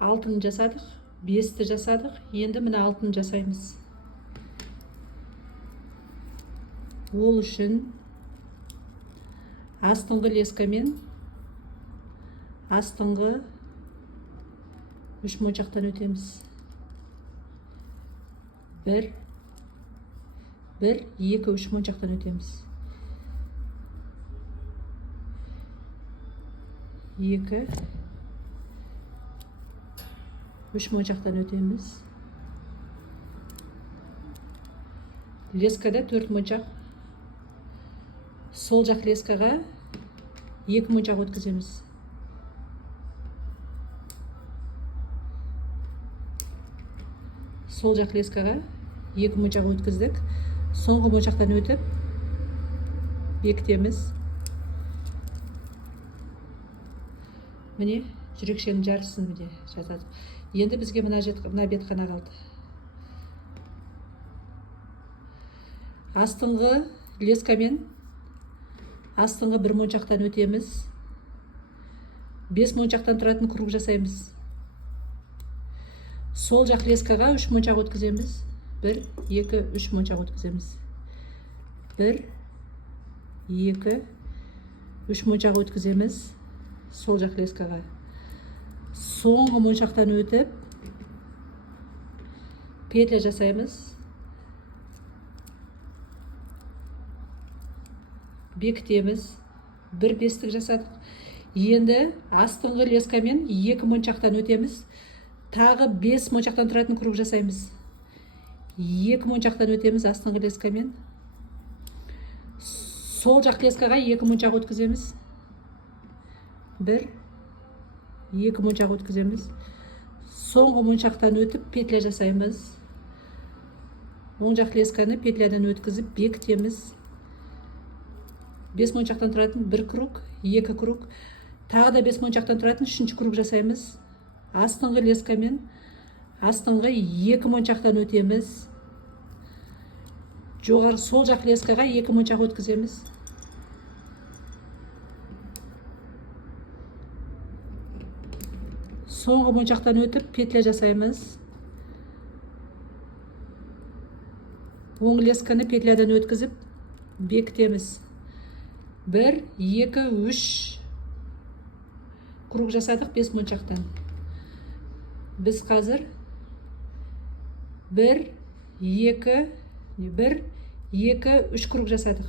алтыны жасадық, 5-ті жасадық, енді мына 6-ны жасаймыз. Ол үшін астыңғы лескамен астыңғы 3 моншақтан өтеміз. 1, 2, 3 моншақтан өтеміз. 2, 3 моншақтан өтеміз. Лескада 4 моншақ. Сол жақ лескаға 2 моншақ өткіземіз. Сол жақ лескаға 2 моншақ өткіздік. Соңғы моншақтан өтіп бекітеміз. Міне, жүрекшенің жарысын міне жасадық. Енді бізге мына бет қана қалды. Астыңғы лескамен астыңғы 1 моншақтан өтеміз. 5 моншақтан тұратын круг жасаймыз. Сол жақ лескаға 3 моншақ өткіземіз. 1, 2, 3 моншақ өткіземіз. 1, 2, 3 моншақ өткіземіз. Сол жақ лескаға. Соңғы моншақтан өтіп петля жасаймыз. Бекітеміз. 1 5-тік жасадық. Енді астыңғы лескамен 2 моншақтан өтеміз. Тағы 5 моншақтан тұратын круг жасаймыз. 2 моншақтан өтеміз астыңғы лескамен. Сол жақ лескаға 2 моншақ өткіземіз. 1, 2 моншақ өткіземіз. Соңғы моншақтан өтіп петля жасаймыз. Оң жақ лесканы петлядан өткізіп бекітеміз. 5 моншақтан тұратын 1 круг, 2 круг. Тағы да 5 моншақтан тұратын 3-ші круг жасаймыз. Астыңғы лескамен астыңғы 2 моншақтан өтеміз. Жоғары сол жақ лескаға 2 моншақ өткіземіз. Соңғы моншақтан өтіп петля жасаймыз. Оң лесканы петлядан өткізіп бекітеміз. 1, 2, 3 круг жасадық 5 моншақтан. Біз қазір 1, 2, 3 круг жасадық.